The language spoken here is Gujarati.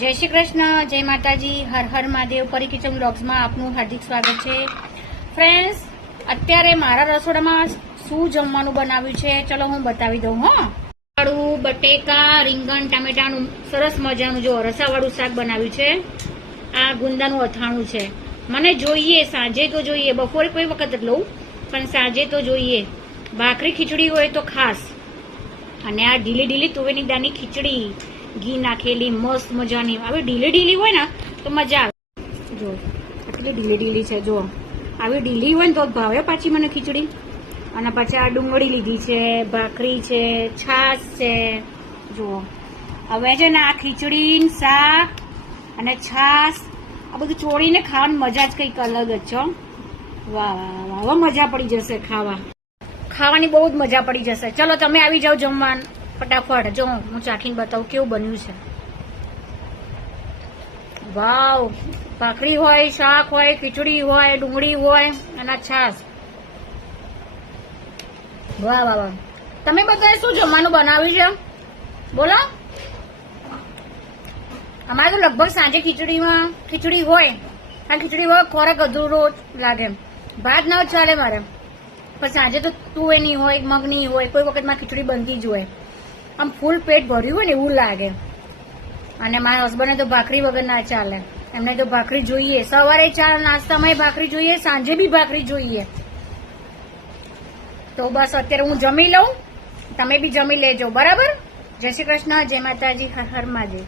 જય શ્રી કૃષ્ણ, જય માતાજી, હર હર મહાદેવ. પરી કિચન બ્લોગ્સમાં આપનું હાર્દિક સ્વાગત છે. ફ્રેન્ડ્સ, અત્યારે મારા રસોડામાં શું જમવાનું બનાવ્યું છે ચલો હું બતાવી દઉં. આળુ, બટેકા, રીંગણ, ટામેટાનું સરસ મજાનું જો રસાવાળું શાક બનાવ્યું છે. આ ગુંદાનું અથાણું છે. મને જોઈએ સાંજે તો જોઈએ, બપોરે કોઈ વખત જ લઉં પણ સાંજે તો જોઈએ. ભાખરી ખીચડી હોય તો ખાસ. અને આ ઢીલી ઢીલી તુવેરની દાળની ખીચડી ઘી નાખેલી મસ્ત મજાની. આવી ઢીલી ઢીલી હોય ને તો મજા આવે. જો આટલી ઢીલી ઢીલી છે. જો આવી ઢીલી હોય ને તો ભાવે પાછી મને ખીચડી. અને પાછી આ ડુંગળી લીધી છે, ભાખરી છે, છાશ છે. જુઓ હવે છે ને આ ખીચડી, શાક અને છાશ આ બધું ચોળીને ખાવાની મજા જ કંઈક અલગ જ છે. વાહ વાહ વાહ, હવે મજા પડી જશે ખાવાની બહુ જ મજા પડી જશે. ચલો તમે આવી જાઓ જમવાનું ફટાફટ. જો હું ચાખીને બતાવું કેવું બન્યું છે. વાવ, ભાખરી હોય, શાક હોય, ખીચડી હોય, ડુંગળી હોય અને છાશ. વાહ વાહ વાહ. તમે બધાએ શું જમવાનું બનાવ્યું છે બોલો? અમારે તો લગભગ સાંજે ખીચડી હોય. આ ખીચડી હોય ખોરાક અધૂરો લાગે. ભાત ના ચાલે મારે, પણ સાંજે તો તુવેરની હોય, મગની હોય, કોઈ વખતમાં ખીચડી બનતી જ હોય. આમ ફૂલ પેટ ભર્યું હોય ને એવું લાગે. અને મારા હસબન્ડને તો ભાખરી વગર ના ચાલે. એમને તો ભાખરી જોઈએ. સવારે ચા નાસ્તામાં ભાખરી જોઈએ, સાંજે બી ભાખરી જોઈએ. તો બસ અત્યારે હું જમી લઉં, તમે બી જમી લેજો બરાબર. જય શ્રી કૃષ્ણ, જય માતાજી, હર હર મહાદેવ.